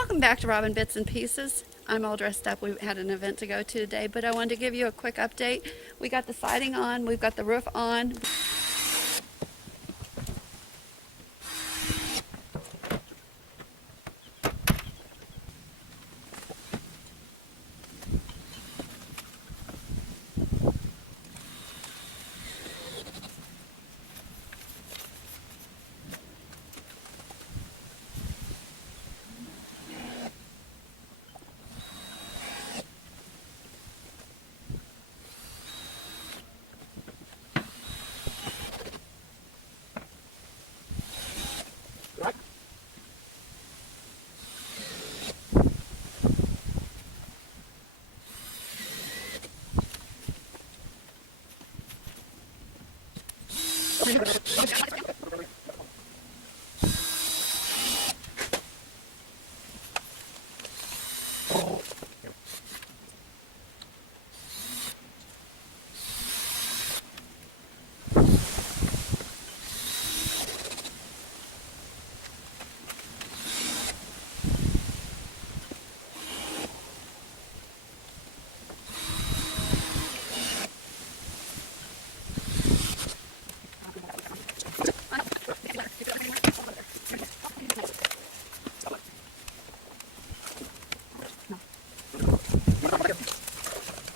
Welcome back to Robin Bits and Pieces. I'm all dressed up. We had an event to go to today, but I wanted to give you a quick update. We got the siding on, we've got the roof on.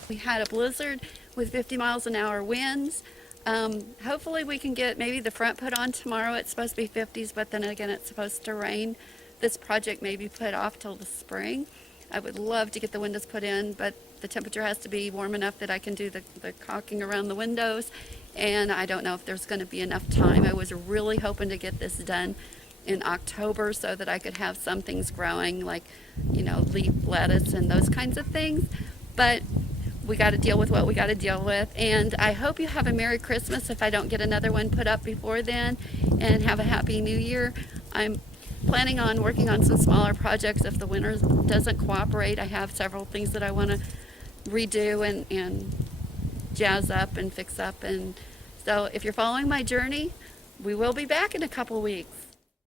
We had a blizzard with 50 miles an hour winds. Hopefully we can get maybe the front put on tomorrow. It's supposed to be 50s, but then again it's supposed to rain. This project may be put off till the spring. I would love to get the windows put in, but the temperature has to be warm enough that I can do the caulking around the windows, and I don't know if there's going to be enough time. I was really hoping to get this done in October so that I could have some things growing, like, you know, leaf lettuce and those kinds of things, but we got to deal with what we got to deal with. And I hope you have a Merry Christmas if I don't get another one put up before then, and have a Happy New Year. I'm planning on working on some smaller projects if the winter doesn't cooperate. I have several things that I want to redo and jazz up and fix up. And so if you're following my journey, we will be back in a couple weeks.